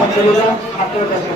আপনার কাছে